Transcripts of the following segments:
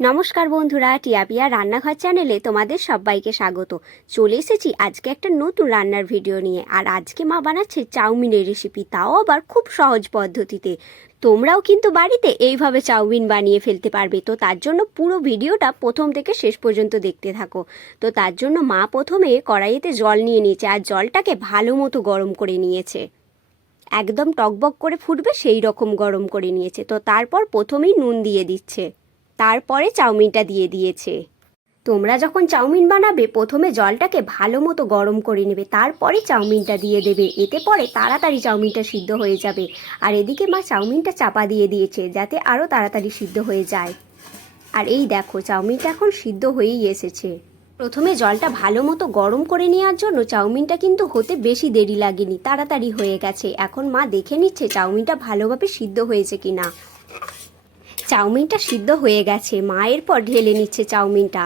নমস্কার বন্ধুরা, টিয়াপিয়া রান্নাঘর চ্যানেলে তোমাদের সবাইকে স্বাগত। চলে এসেছি আজকে একটা নতুন রান্নার ভিডিও নিয়ে। আর আজকে মা বানাচ্ছে চাউমিনের রেসিপি, তাও আবার খুব সহজ পদ্ধতিতে। তোমরাও কিন্তু বাড়িতে এইভাবে চাউমিন বানিয়ে ফেলতে পারবে। তো তার জন্য পুরো ভিডিওটা প্রথম থেকে শেষ পর্যন্ত দেখতে থাকো। তো তার জন্য মা প্রথমে কড়াইতে জল নিয়ে নিয়েছে, আর জলটাকে ভালো মতো গরম করে নিয়েছে। একদম টকবক করে ফুটবে সেই রকম গরম করে নিয়েছে। তো তারপর প্রথমেই নুন দিয়ে দিচ্ছে, তারপরে চাউমিনটা দিয়ে দিয়েছে। তোমরা যখন চাউমিন বানাবে প্রথমে জলটাকে ভালো মতো গরম করে নেবে, তারপরে চাউমিনটা দিয়ে দেবে। এতে পরে তাড়াতাড়ি চাউমিনটা সিদ্ধ হয়ে যাবে। আর এদিকে মা চাউমিনটা চাপা দিয়ে দিয়েছে যাতে আরও তাড়াতাড়ি সিদ্ধ হয়ে যায়। আর এই দেখো, চাউমিনটা এখন সিদ্ধ হয়েই এসেছে। প্রথমে জলটা ভালো মতো গরম করে নেওয়ার জন্য চাউমিনটা কিন্তু হতে বেশি দেরি লাগেনি, তাড়াতাড়ি হয়ে গেছে। এখন মা দেখে নিচ্ছে চাউমিনটা ভালোভাবে সিদ্ধ হয়েছে কিনা। চাউমিনটা সিদ্ধ হয়ে গেছে। মা এরপর ঢেলে নিচ্ছে চাউমিনটা।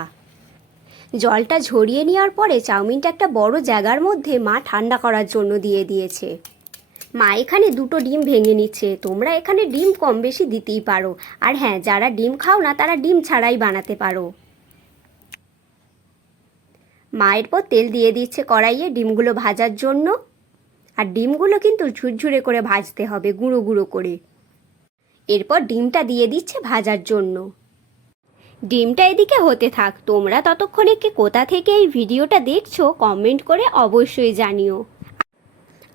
জলটা ঝরিয়ে নেওয়ার পরে চাউমিনটা একটা বড় জায়গার মধ্যে মা ঠান্ডা করার জন্য দিয়ে দিয়েছে। মা এখানে দুটো ডিম ভেঙে নিচ্ছে। তোমরা এখানে ডিম কম বেশি দিতেই পারো। আর হ্যাঁ, যারা ডিম খাও না তারা ডিম ছাড়াই বানাতে পারো। মা এরপর তেল দিয়ে দিচ্ছে কড়াইয়ে ডিমগুলো ভাজার জন্য। আর ডিমগুলো কিন্তু ঝুরঝুরে করে ভাজতে হবে, গুঁড়ো গুঁড়ো করে। এরপর ডিমটা দিয়ে দিচ্ছে ভাজার জন্য। ডিমটা এদিকে হতে থাক। তোমরা ততক্ষণে কে কোথা থেকে এই ভিডিওটা দেখছো কমেন্ট করে অবশ্যই জানিও।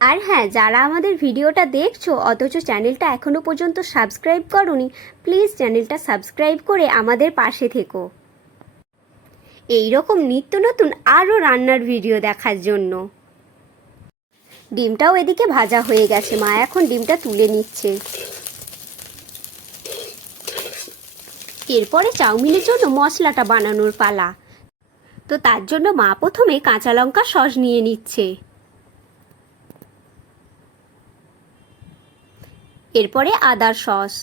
আর হ্যাঁ, যারা আমাদের ভিডিওটা দেখছো অথচ চ্যানেলটা এখনও পর্যন্ত সাবস্ক্রাইব করোনি, প্লিজ চ্যানেলটা সাবস্ক্রাইব করে আমাদের পাশে থেকো এই রকম নিত্য নতুন আরও রান্নার ভিডিও দেখার জন্য। ডিমটাও এদিকে ভাজা হয়ে গেছে। মা এখন ডিমটা তুলে নিচ্ছে। এরপরে চাউমিনের জন্য মশলাটা বানানোর পালা। তো তার জন্য মা প্রথমে কাঁচা লঙ্কা সস নিয়ে নিচ্ছে। এরপরে আদার সস,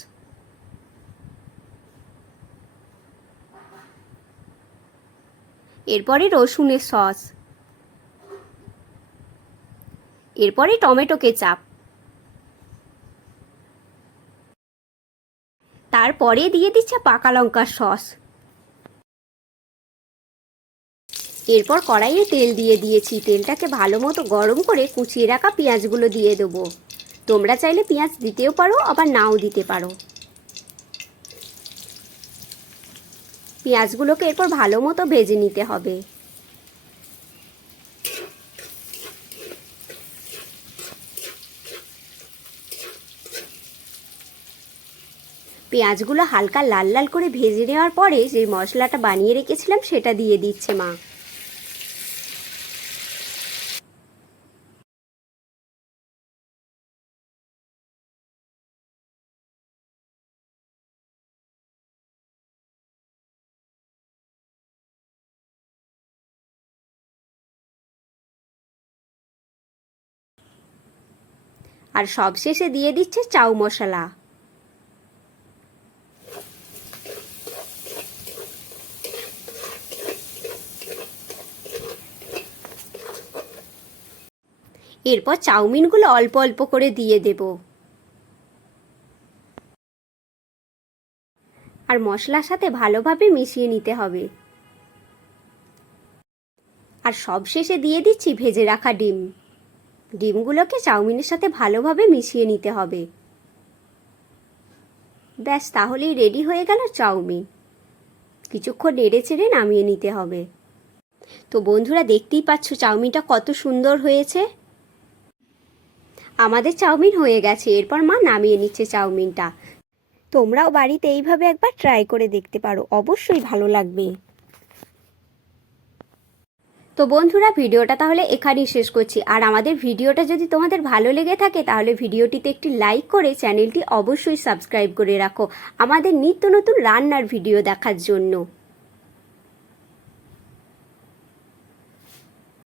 এরপরে রসুনের সস, এরপরে টমেটো কেচাপ, তারপরে দিয়ে দিচ্ছে পাকা লঙ্কার সস। এরপর কড়াইয়ে তেল দিয়ে দিয়েছি। তেলটাকে ভালো মতো গরম করে কুচিয়ে রাখা পেঁয়াজগুলো দিয়ে দেবো। তোমরা চাইলে পেঁয়াজ দিতেও পারো, আবার নাও দিতে পারো। পেঁয়াজগুলোকে এরপর ভালো মতো ভেজে নিতে হবে। পেঁয়াজগুলো হালকা লাল লাল করে ভেজে নেওয়ার পরে যে মশলাটা বানিয়ে রেখেছিলাম সেটা দিয়ে দিচ্ছে মা। আর সবশেষে দিয়ে দিচ্ছে চাউ মশলা। এরপর চাউমিনগুলো অল্প অল্প করে দিয়ে দেব। আর মশলার সাথে ভালোভাবে মিশিয়ে নিতে হবে। আর সবশেষে দিয়ে দিচ্ছি ভেজে রাখা ডিম। ডিমগুলোকে চাউমিনের সাথে ভালোভাবে মিশিয়ে নিতে হবে। ব্যাস, তাহলেই রেডি হয়ে গেল চাউমিন। কিছুক্ষণ নেড়ে চেড়ে নামিয়ে নিতে হবে। তো বন্ধুরা, দেখতেই পাচ্ছ চাউমিনটা কত সুন্দর হয়েছে। আমাদের চাউমিন হয়ে গেছে। এরপর মা নামিয়ে নিচ্ছে চাউমিনটা। তোমরাও বাড়িতে এইভাবে একবার ট্রাই করে দেখতে পারো, অবশ্যই ভালো লাগবে। তো বন্ধুরা, ভিডিওটা তাহলে এখানেই শেষ করছি। আর আমাদের ভিডিওটা যদি তোমাদের ভালো লেগে থাকে তাহলে ভিডিওটিতে একটি লাইক করে চ্যানেলটি অবশ্যই সাবস্ক্রাইব করে রাখো আমাদের নিত্য নতুন রান্নার ভিডিও দেখার জন্য।